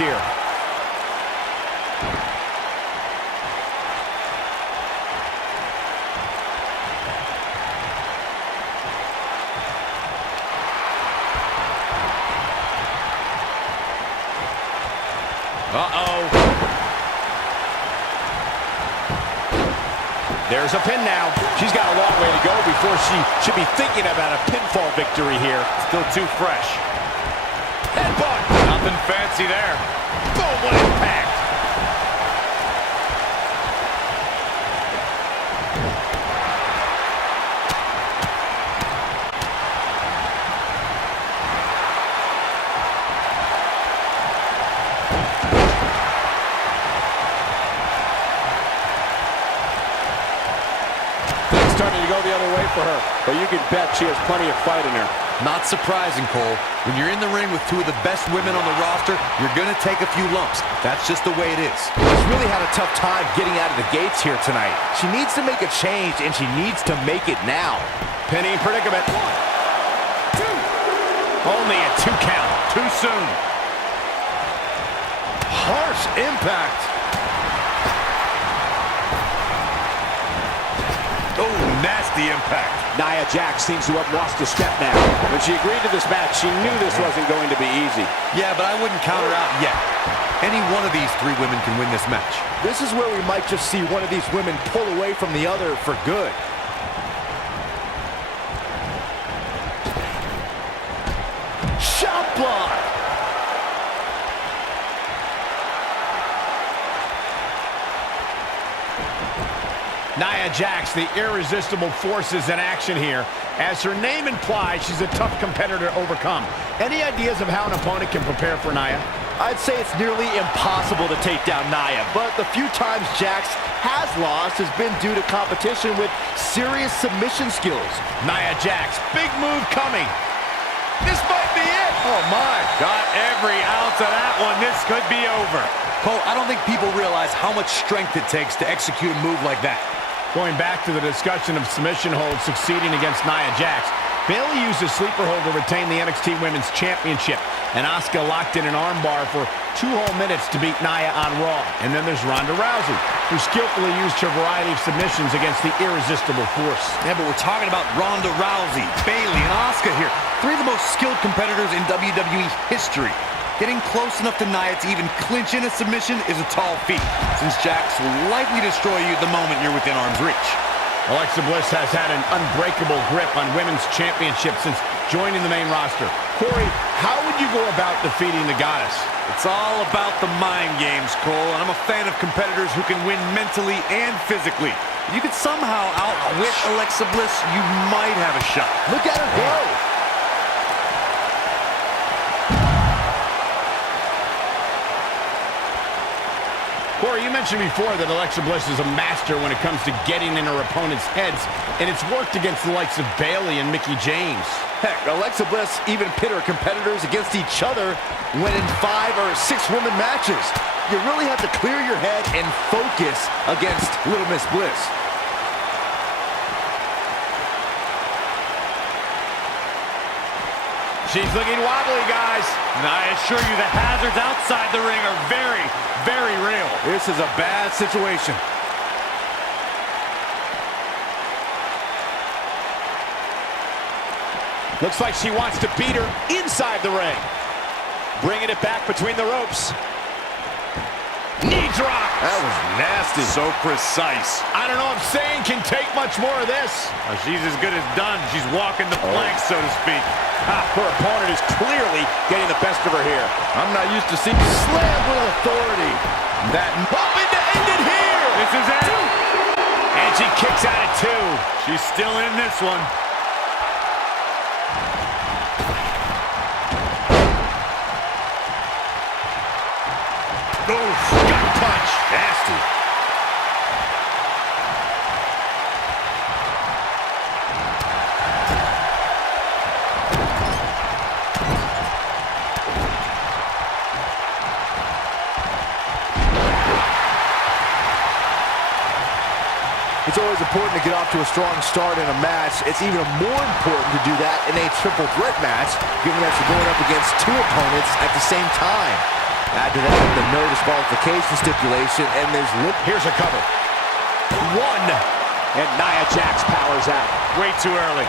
here. Uh-oh. There's a pin now. She's got a long way to go before she should be thinking about a pinfall victory here. Still too fresh. Headbutt. Nothing fancy there. Boom, what impact. Starting to go the other way for her, but you can bet she has plenty of fight in her. Not surprising, Cole. When you're in the ring with two of the best women on the roster, you're going to take a few lumps. That's just the way it is. She's really had a tough time getting out of the gates here tonight. She needs to make a change, and she needs to make it now. Pinning predicament. 1, 2. Only a 2 count. Too soon. Harsh impact. Oh, nasty impact. Nia Jax seems to have lost a step now. When she agreed to this match, she knew this wasn't going to be easy. Yeah, but I wouldn't count her out yet. Any one of these three women can win this match. This is where we might just see one of these women pull away from the other for good. Shot block! Nia Jax, the irresistible forces in action here. As her name implies, she's a tough competitor to overcome. Any ideas of how an opponent can prepare for Nia? I'd say it's nearly impossible to take down Nia, but the few times Jax has lost has been due to competition with serious submission skills. Nia Jax, big move coming. This might be it. Oh, my. Got every ounce of that one. This could be over. Cole, I don't think people realize how much strength it takes to execute a move like that. Going back to the discussion of submission holds succeeding against Nia Jax, Bayley used a sleeper hold to retain the NXT Women's Championship, and Asuka locked in an armbar for 2 whole minutes to beat Nia on Raw. And then there's Ronda Rousey, who skillfully used her variety of submissions against the irresistible force. Yeah, but we're talking about Ronda Rousey, Bayley, and Asuka here. 3 of the most skilled competitors in WWE history. Getting close enough to Nia to even clinch in a submission is a tall feat, since Jax will likely destroy you the moment you're within arm's reach. Alexa Bliss has had an unbreakable grip on women's championship since joining the main roster. Corey, how would you go about defeating the goddess? It's all about the mind games, Cole, and I'm a fan of competitors who can win mentally and physically. If you could somehow outwit Alexa Bliss, you might have a shot. Look at her go! Corey, you mentioned before that Alexa Bliss is a master when it comes to getting in her opponent's heads, and it's worked against the likes of Bayley and Mickie James. Heck, Alexa Bliss even pit her competitors against each other when in 5 or 6 woman matches. You really have to clear your head and focus against Little Miss Bliss. She's looking wobbly, guys. And I assure you the hazards outside the ring are very, very real. This is a bad situation. Looks like she wants to beat her inside the ring. Bringing it back between the ropes. Knee drop. That was nasty. So precise. I don't know if Sane can take much more of this. She's as good as done. She's walking the plank, so to speak. Her opponent is clearly getting the best of her here. I'm not used to seeing slam with authority. That hoping to end it here. This is it. And she kicks out at 2. She's still in this one. Oof, gut punch. Nasty. It's always important to get off to a strong start in a match. It's even more important to do that in a triple threat match, given that you're going up against 2 opponents at the same time. Add to that the no disqualification stipulation, and there's Here's a cover. One. And Nia Jax powers out. Way too early.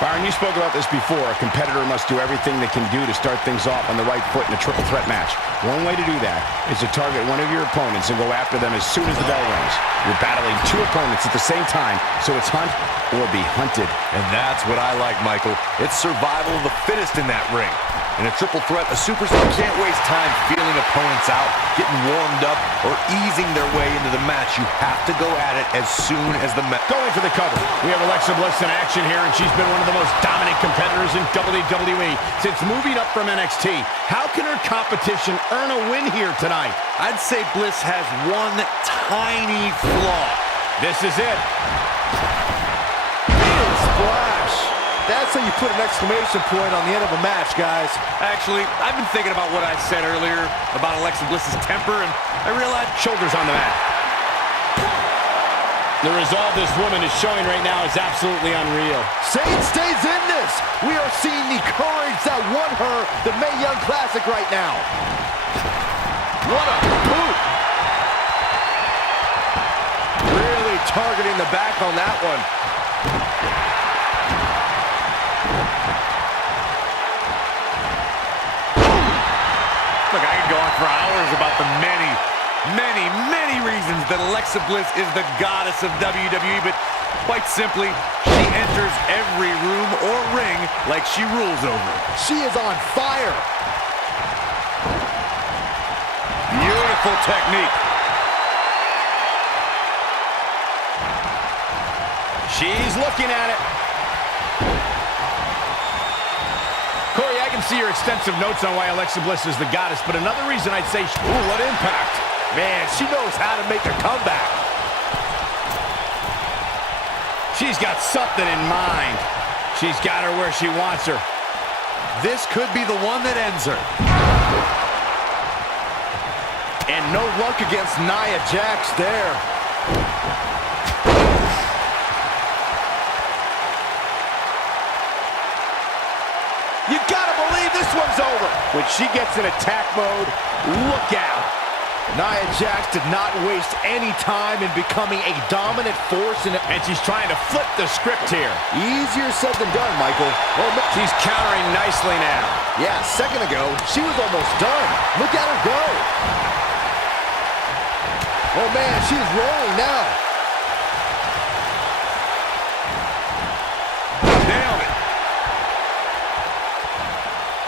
Byron, you spoke about this before. A competitor must do everything they can do to start things off on the right foot in a triple threat match. One way to do that is to target one of your opponents and go after them as soon as the bell rings. You're battling two opponents at the same time, so it's hunt or be hunted. And that's what I like, Michael. It's survival of the fittest in that ring. In a triple threat, a superstar can't waste time feeling opponents out, getting warmed up, or easing their way into the match. You have to go at it as soon as the match. Going for the cover. We have Alexa Bliss in action here, and she's been one of the most dominant competitors in WWE since moving up from NXT. How can her competition earn a win here tonight? I'd say Bliss has one tiny flaw. This is it. big splash. That's how you put an exclamation point on the end of a match, guys. Actually, I've been thinking about what I said earlier about Alexa Bliss's temper, and I realized Shoulders on the mat. The resolve this woman is showing right now is absolutely unreal. Sane stays in this. We are seeing the courage that won her the Mae Young Classic right now. What a boot. Really targeting the back on that one. look, I could go on for hours about the many reasons that Alexa Bliss is the goddess of WWE, but quite simply, she enters every room or ring like she rules over it. She is on fire. Beautiful technique. She's looking at it. Corey, I can see your extensive notes on why Alexa Bliss is the goddess, but another reason I'd say, ooh, what impact. Man, she knows how to make a comeback. She's got something in mind. She's got her where she wants her. This could be the one that ends her. And no luck against Nia Jax there. You gotta believe this one's over. When she gets in attack mode, look out. Nia Jax did not waste any time in becoming a dominant force, and she's trying to flip the script here. Easier said than done, Michael. Well, she's countering nicely now. Yeah, a second ago, she was almost done. Look at her go. Oh, man, she's rolling now. Nailed it.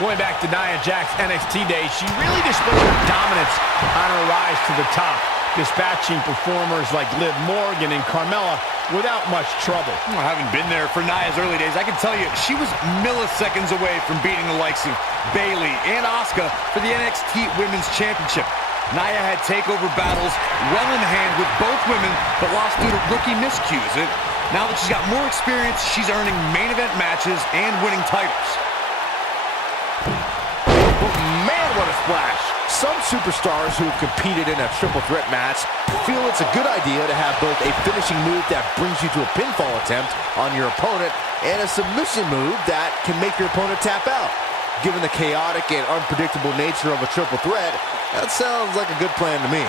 Going back to Nia Jax NXT days, she really displayed her dominance on her rise to the top, dispatching performers like Liv Morgan and Carmella without much trouble. Well, having been there for Nia's early days, I can tell you she was milliseconds away from beating the likes of Bayley and Asuka for the NXT Women's Championship. Nia had takeover battles well in hand with both women, but lost due to rookie miscues. Now that she's got more experience, she's earning main event matches and winning titles. Man, what a splash. Some superstars who have competed in a triple threat match feel it's a good idea to have both a finishing move that brings you to a pinfall attempt on your opponent and a submission move that can make your opponent tap out. Given the chaotic and unpredictable nature of a triple threat, that sounds like a good plan to me.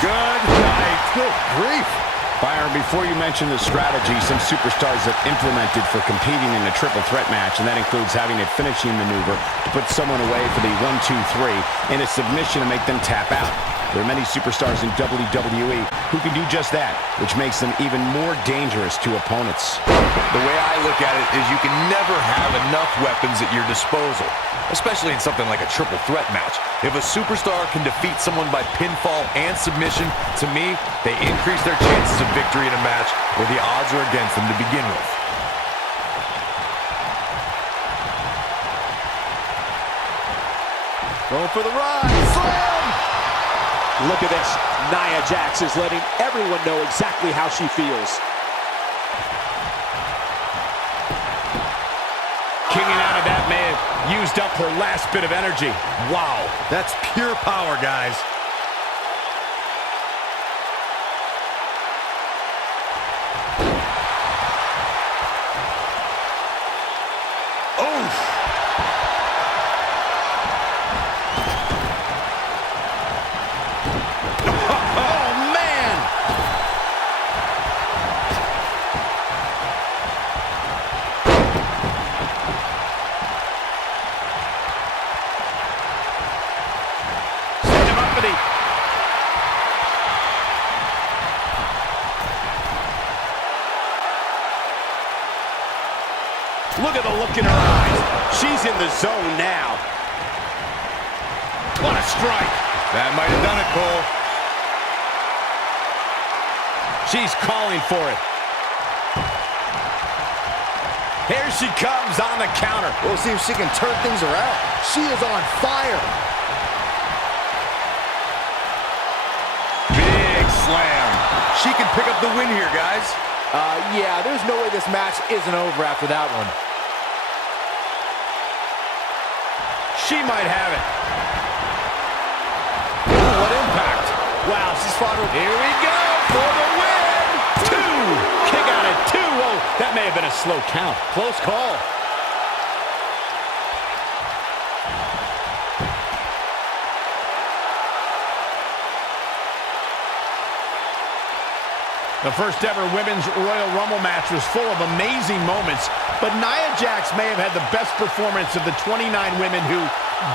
Good night. Good grief. Byron, before you mention the strategy some superstars have implemented for competing in a triple threat match, and that includes having a finishing maneuver to put someone away for the 1-2-3 and a submission to make them tap out. There are many superstars in WWE who can do just that, which makes them even more dangerous to opponents. The way I look at it is you can never have enough weapons at your disposal, especially in something like a triple threat match. If a superstar can defeat someone by pinfall and submission, to me, they increase their chances of victory in a match where the odds are against them to begin with. Going for the ride. Slam! Look at this. Nia Jax is letting everyone know exactly how she feels. Kicking out of that may have used up her last bit of energy. Wow, that's pure power, guys. Look at the look in her eyes. She's in the zone now. What a strike. That might have done it, Cole. She's calling for it. Here she comes on the counter. We'll see if she can turn things around. She is on fire. Big slam. She can pick up the win here, guys. Yeah, there's no way this match isn't over after that one. She might have it. Ooh, what impact. Wow, she's fought her. Here we go for the win. 2. Kick out at 2. Oh, that may have been a slow count. Close call. The first ever Women's Royal Rumble match was full of amazing moments, but Nia Jax may have had the best performance of the 29 women who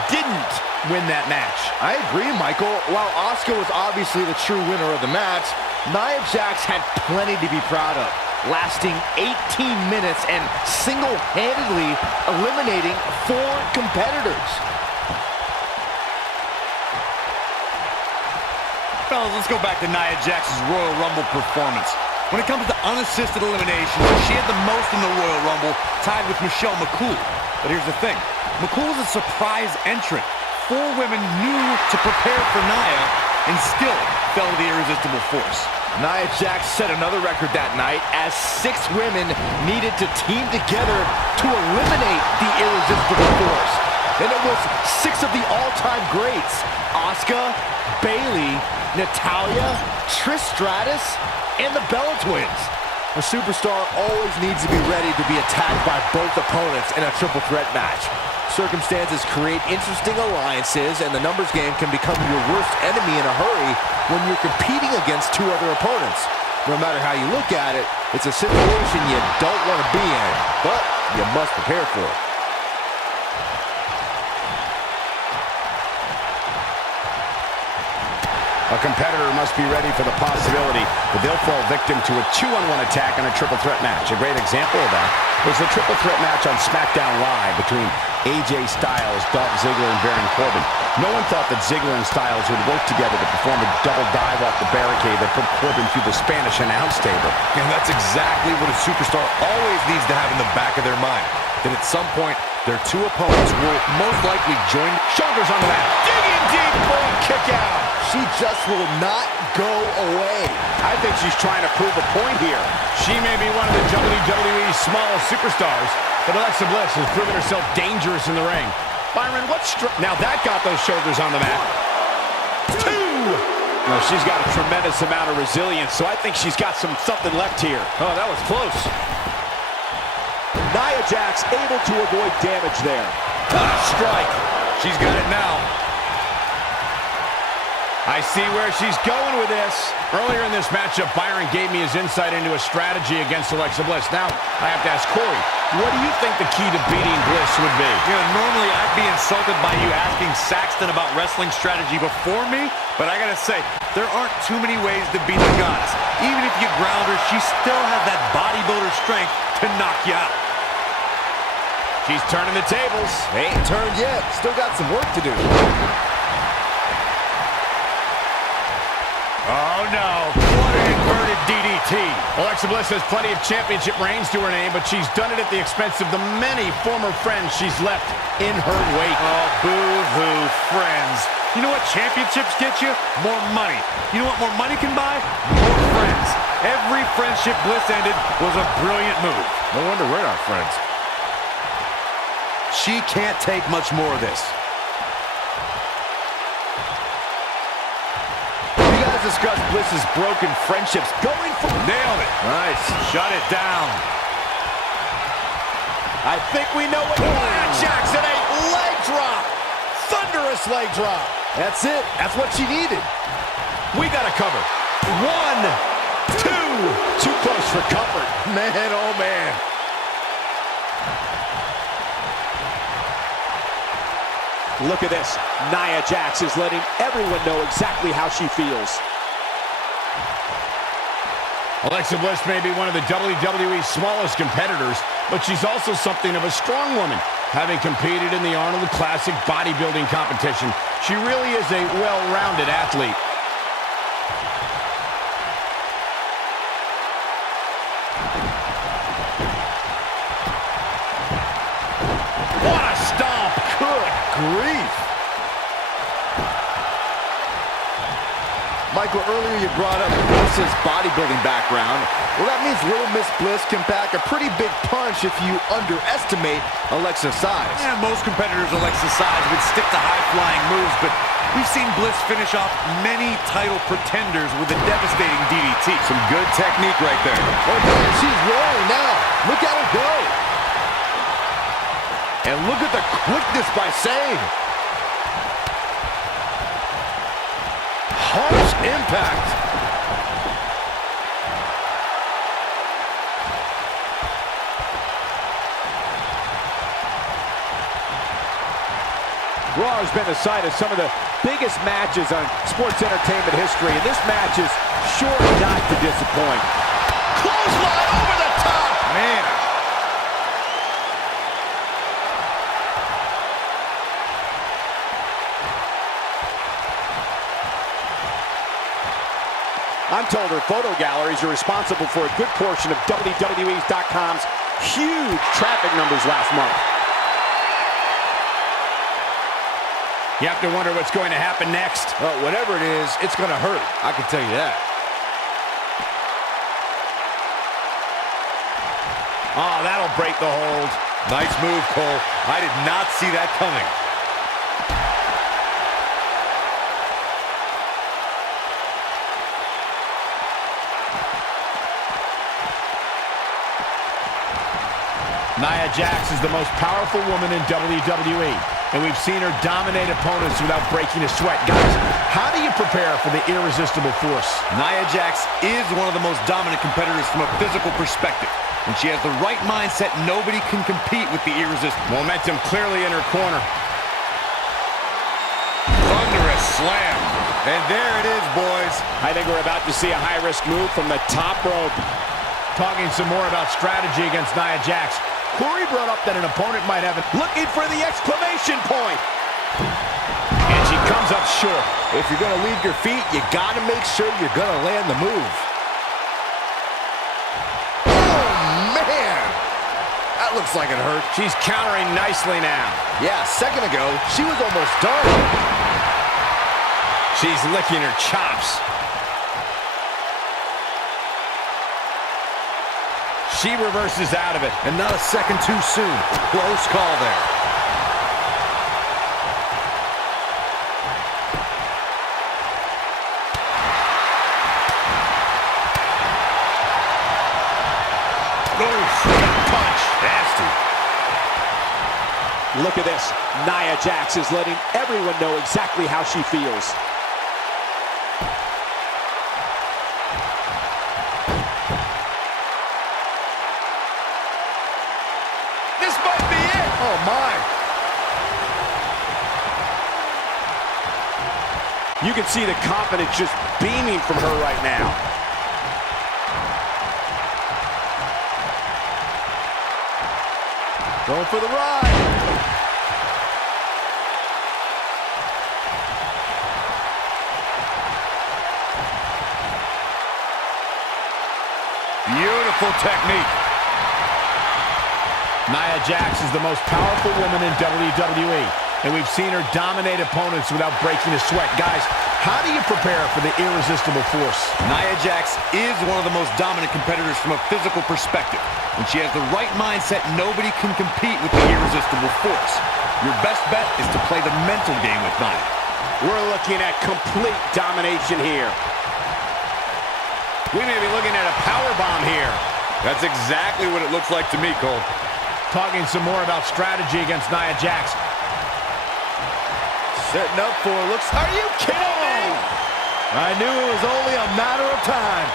didn't win that match. I agree, Michael. While Asuka was obviously the true winner of the match, Nia Jax had plenty to be proud of, lasting 18 minutes and single-handedly eliminating 4 competitors. Fellas, let's go back to Nia Jax's Royal Rumble performance. When it comes to unassisted elimination, she had the most in the Royal Rumble, tied with Michelle McCool. But here's the thing. McCool was a surprise entrant. 4 women knew to prepare for Nia and still fell to the irresistible force. Nia Jax set another record that night as 6 women needed to team together to eliminate the irresistible force. And it was 6 of the all-time greats: Asuka, Bayley, Natalya, Trish Stratus, and the Bella Twins. A superstar always needs to be ready to be attacked by both opponents in a triple threat match. Circumstances create interesting alliances, and the numbers game can become your worst enemy in a hurry when you're competing against 2 other opponents. No matter how you look at it, it's a situation you don't want to be in, but you must prepare for it. A competitor must be ready for the possibility that they'll fall victim to a 2-on-1 attack in a triple threat match. A great example of that was the triple threat match on SmackDown Live between AJ Styles, Dolph Ziggler, and Baron Corbin. No one thought that Ziggler and Styles would work together to perform a double dive off the barricade that put Corbin through the Spanish announce table. And that's exactly what a superstar always needs to have in the back of their mind. That at some point, their 2 opponents will most likely join. Shoulders on the mat. Digging deep for a kick out. She just will not go away. I think she's trying to prove a point here. She may be one of the WWE's smallest superstars, but Alexa Bliss has proven herself dangerous in the ring. Byron, now that got those shoulders on the mat. 2! Well, she's got a tremendous amount of resilience, so I think she's got something left here. Oh, that was close. Nia Jax able to avoid damage there. Strike. She's got it now. I see where she's going with this. Earlier in this matchup, Byron gave me his insight into a strategy against Alexa Bliss. Now, I have to ask Corey, what do you think the key to beating Bliss would be? You know, normally I'd be insulted by you asking Saxton about wrestling strategy before me, but I gotta say, there aren't too many ways to beat the goddess. Even if you ground her, she still has that bodybuilder strength to knock you out. She's turning the tables. They ain't turned yet. Still got some work to do. Oh, no. What an inverted DDT. Alexa Bliss has plenty of championship reigns to her name, but she's done it at the expense of the many former friends she's left in her wake. Oh, boo-hoo, friends. You know what championships get you? More money. You know what more money can buy? More friends. Every friendship Bliss ended was a brilliant move. No wonder we're not friends. She can't take much more of this. You guys discussed Bliss's broken friendships. Going for... Nailed it. Nice. Shut it down. I think we know what... Nia Jackson, a leg drop. Thunderous leg drop. That's it. That's what she needed. We got to cover. 1, 2. Too close for comfort. Man, oh man. Look at this. Nia Jax is letting everyone know exactly how she feels. Alexa Bliss may be one of the WWE's smallest competitors, but she's also something of a strong woman. Having competed in the Arnold Classic bodybuilding competition, she really is a well-rounded athlete. What a stomp! Good grief. Michael, earlier you brought up Bliss's bodybuilding background. Well, that means Little Miss Bliss can pack a pretty big punch if you underestimate Alexa's size. Yeah, most competitors Alexa's size would stick to high-flying moves, but we've seen Bliss finish off many title pretenders with a devastating DDT. Some good technique right there. Oh, man, she's rolling now. Look at her go. And look at the quickness by Sane. Harsh impact. Raw has been the site of some of the biggest matches on sports entertainment history, and this match is sure not to disappoint. Clothesline over the top. Man. I'm told her photo galleries are responsible for a good portion of WWE's.com's huge traffic numbers last month. You have to wonder what's going to happen next. Well, whatever it is, it's going to hurt. I can tell you that. Oh, that'll break the hold. Nice move, Cole. I did not see that coming. Nia Jax is the most powerful woman in WWE, and we've seen her dominate opponents without breaking a sweat. Guys, how do you prepare for the irresistible force? Nia Jax is one of the most dominant competitors from a physical perspective. When she has the right mindset, nobody can compete with the irresistible. Momentum clearly in her corner. Thunderous slam. And there it is, boys. I think we're about to see a high-risk move from the top rope. Talking some more about strategy against Nia Jax. Corey brought up that an opponent might have it. Looking for the exclamation point. And she comes up short. If you're going to leave your feet, you got to make sure you're going to land the move. Oh, man. That looks like it hurt. She's countering nicely now. Yeah, a second ago, she was almost done. She's licking her chops. She reverses out of it. And not a second too soon. Close call there. Punch. Nasty. Look at this. Nia Jax is letting everyone know exactly how she feels. This might be it. Oh, my. You can see the confidence just beaming from her right now. Going for the ride. Beautiful technique. Nia Jax is the most powerful woman in WWE, and we've seen her dominate opponents without breaking a sweat. Guys, How do you prepare for the irresistible force? Nia Jax is one of the most dominant competitors from a physical perspective. When she has the right mindset, nobody can compete with the irresistible force. Your best bet is to play the mental game with Nia. We're looking at complete domination here. We may be looking at a powerbomb here. That's exactly what it looks like to me, Cole. Talking some more about strategy against Nia Jax. Setting up for it. Looks. Are you kidding me? I knew it was only a matter of time.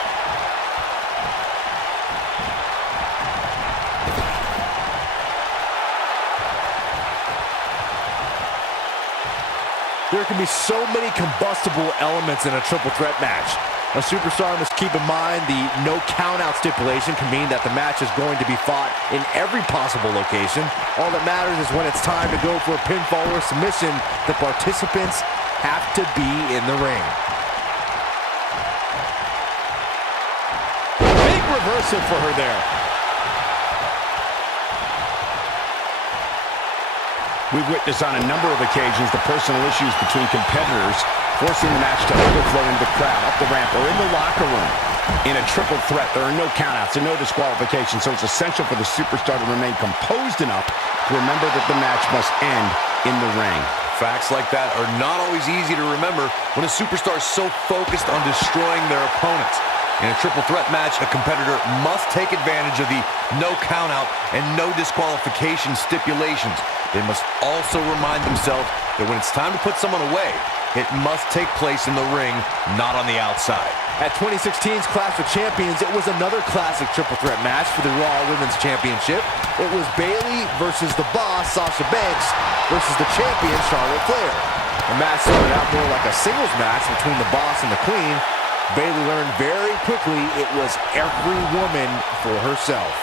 There can be so many combustible elements in a triple threat match. A superstar must keep in mind the no count-out stipulation can mean that the match is going to be fought in every possible location. All that matters is when it's time to go for a pinfall or submission, the participants have to be in the ring. Big reversal for her there. We've witnessed on a number of occasions the personal issues between competitors forcing the match to overflow into the crowd, up the ramp, or in the locker room. In a triple threat, there are no countouts and no disqualifications, so it's essential for the superstar to remain composed enough to remember that the match must end in the ring. Facts like that are not always easy to remember when a superstar is so focused on destroying their opponents. In a triple threat match, a competitor must take advantage of the no countout and no disqualification stipulations. They must also remind themselves that when it's time to put someone away, it must take place in the ring, not on the outside. At 2016's Clash of Champions, it was another classic triple threat match for the Raw Women's Championship. It was Bayley versus the Boss, Sasha Banks, versus the champion, Charlotte Flair. The match started out more like a singles match between the Boss and the Queen. Bayley learned very quickly it was every woman for herself.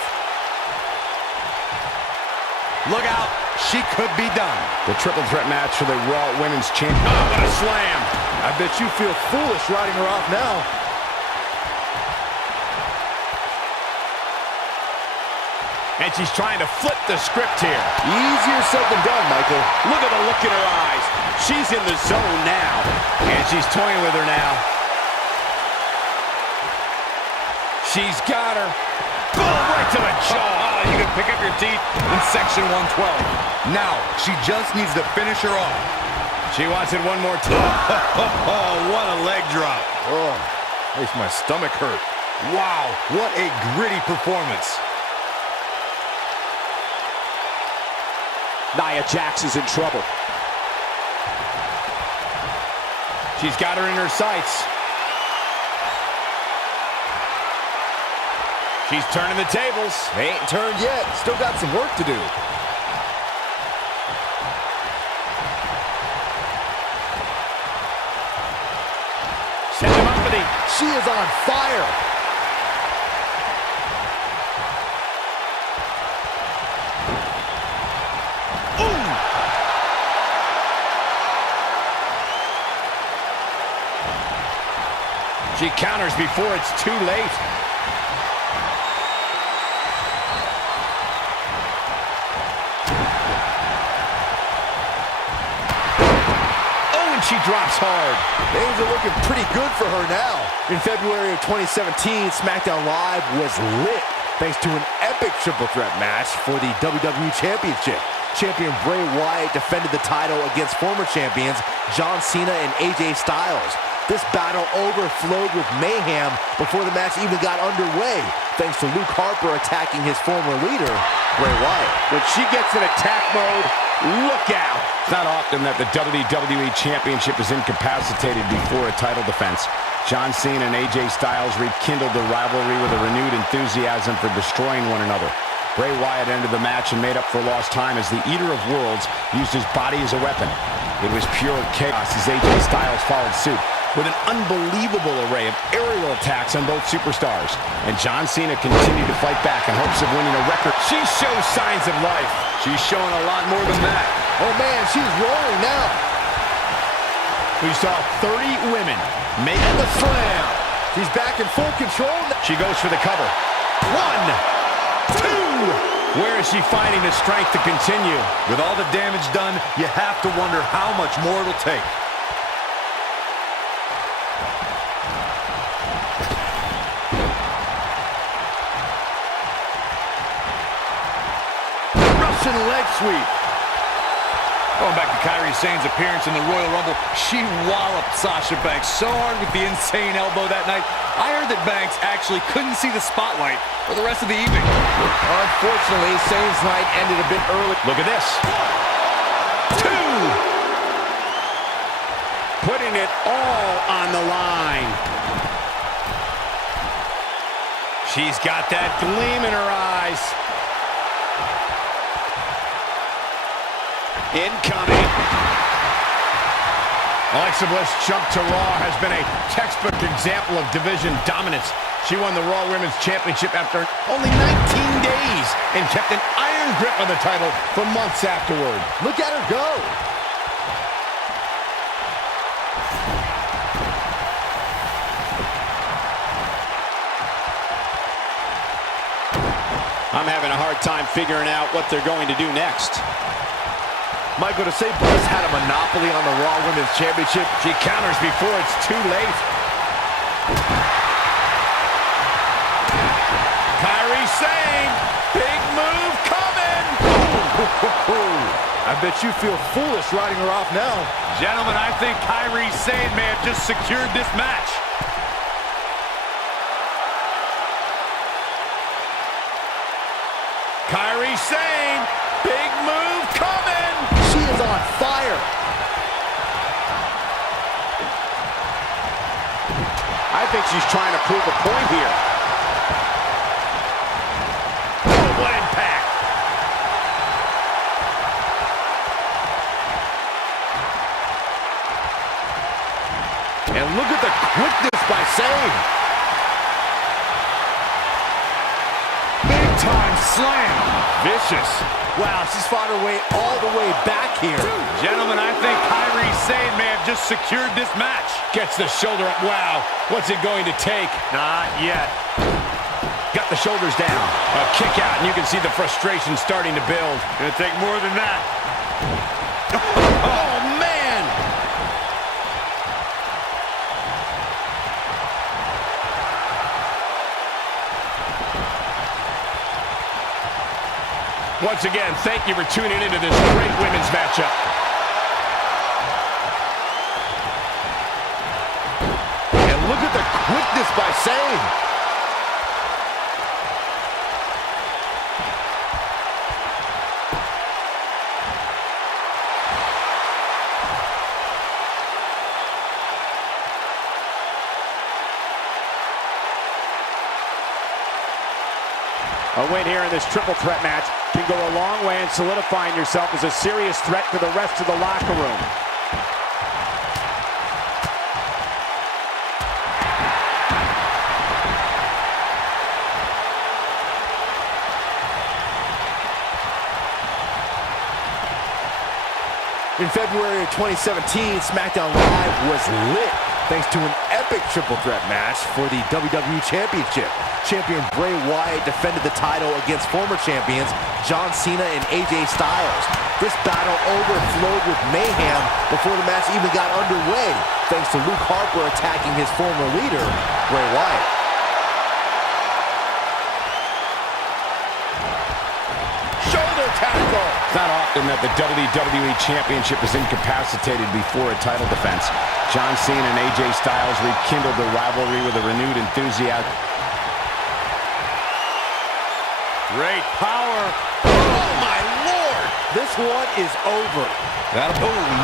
Look out, she could be done. The triple threat match for the Raw Women's Championship. Oh, what a slam! I bet you feel foolish writing her off now. And she's trying to flip the script here. Easier said than done, Michael. Look at the look in her eyes. She's in the zone now. And she's toying with her now. She's got her. Boom, right to the jaw. You can pick up your teeth in section 112. Now, she just needs to finish her off. She wants it one more time. Oh, what a leg drop. Oh, makes my stomach hurt. Wow, what a gritty performance. Nia Jax is in trouble. She's got her in her sights. She's turning the tables. They ain't turned yet. Still got some work to do. Send him up, buddy. She is on fire. Ooh. She counters before it's too late. She drops hard. Things are looking pretty good for her now. In February of 2017, SmackDown Live was lit thanks to an epic triple threat match for the WWE Championship. Champion Bray Wyatt defended the title against former champions John Cena and AJ Styles. This battle overflowed with mayhem before the match even got underway, thanks to Luke Harper attacking his former leader, Bray Wyatt. When she gets in attack mode, look out. It's not often that the WWE Championship is incapacitated before a title defense. John Cena and AJ Styles rekindled the rivalry with a renewed enthusiasm for destroying one another. Bray Wyatt ended the match and made up for lost time as the Eater of Worlds used his body as a weapon. It was pure chaos as AJ Styles followed suit with an unbelievable array of aerial attacks on both superstars. And John Cena continued to fight back in hopes of winning a record. She shows signs of life. She's showing a lot more than that. Oh man, she's rolling now. We saw 30 women make The slam. She's back in full control. She goes for the cover. 1, 2. Where is she finding the strength to continue? With all the damage done, you have to wonder how much more it'll take. Russian leg sweep. Going back to Kairi Sane's appearance in the Royal Rumble, she walloped Sasha Banks so hard with the insane elbow that night. I heard that Banks actually couldn't see the spotlight for the rest of the evening. Unfortunately, Sane's night ended a bit early. Look at this. 2. Putting it all on the line. She's got that gleam in her eyes. Incoming. Alexa Bliss' jump to Raw has been a textbook example of division dominance. She won the Raw Women's Championship after only 19 days and kept an iron grip on the title for months afterward. Look at her go. I'm having a hard time figuring out what they're going to do next. Michael, to say Bliss had a monopoly on the Raw Women's Championship, She counters before it's too late. Kairi Sane, big move coming. I bet you feel foolish riding her off now. Gentlemen, I think Kairi Sane may have just secured this match. Kairi Sane, big move coming. She is on fire. I think she's trying to prove a point here. Oh, what impact. And look at the quickness by Sane. Big time slam. Vicious. Wow, she's fought her way all the way back here. Gentlemen, I think Kairi Sane may have just secured this match. Gets the shoulder up. Wow, what's it going to take? Not yet. Got the shoulders down. A kick out, and you can see the frustration starting to build. Gonna take more than that. Oh, man! Once again, thank you for tuning into this great women's matchup. And look at the quickness by Sane. A win here in this triple threat match can go a long way in solidifying yourself as a serious threat to the rest of the locker room. In February of 2017, SmackDown Live was lit thanks to an epic triple threat match for the WWE Championship. Champion Bray Wyatt defended the title against former champions John Cena and AJ Styles. This battle overflowed with mayhem before the match even got underway, thanks to Luke Harper attacking his former leader, Bray Wyatt. Shoulder tackle. It's not often that the WWE Championship is incapacitated before a title defense. John Cena and AJ Styles rekindled the rivalry with a renewed enthusiasm. Great power. Oh, my Lord! This one is over.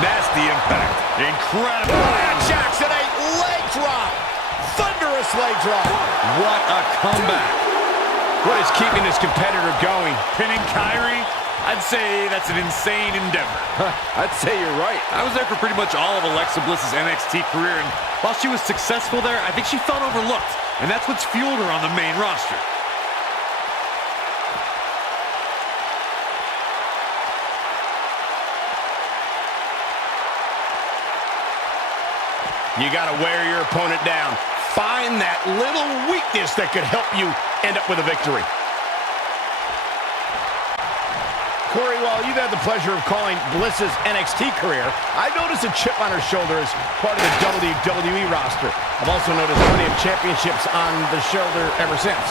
Nasty impact. Incredible. Brad Jackson, a leg drop. Thunderous leg drop. What a comeback. What is keeping this competitor going? Pinning Kairi? I'd say that's an insane endeavor. I'd say you're right. I was there for pretty much all of Alexa Bliss's NXT career, and while she was successful there, I think she felt overlooked, and that's what's fueled her on the main roster. You got to wear your opponent down. Find that little weakness that could help you end up with a victory. Corey, while you've had the pleasure of calling Bliss's NXT career, I've noticed a chip on her shoulder as part of the WWE roster. I've also noticed plenty of championships on the shoulder ever since.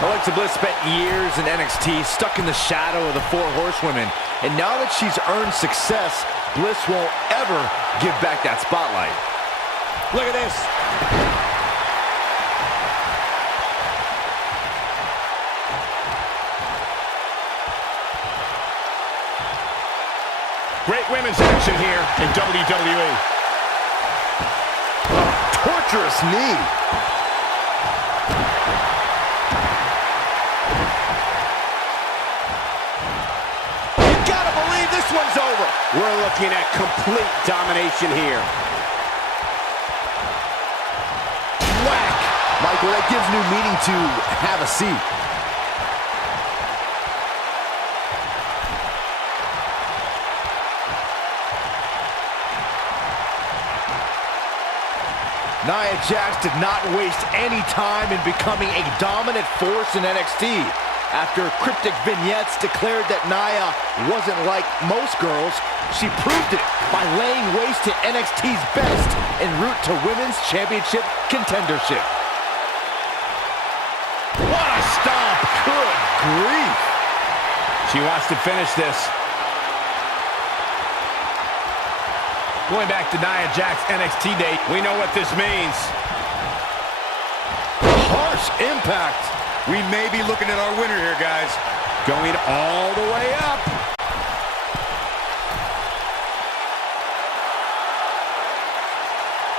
Alexa Bliss spent years in NXT, stuck in the shadow of the Four Horsewomen. And now that she's earned success, Bliss won't ever give back that spotlight. Look at this. Great women's action here in WWE. Torturous knee. You gotta believe this one's over. We're looking at complete domination here. Whack. Michael, that gives new meaning to have a seat. Nia Jax did not waste any time in becoming a dominant force in NXT. After cryptic vignettes declared that Nia wasn't like most girls, she proved it by laying waste to NXT's best en route to Women's Championship contendership. What a stomp! Good grief! She wants to finish this. Going back to Nia Jax's NXT date, we know what this means. Harsh impact. We may be looking at our winner here, guys. Going all the way up.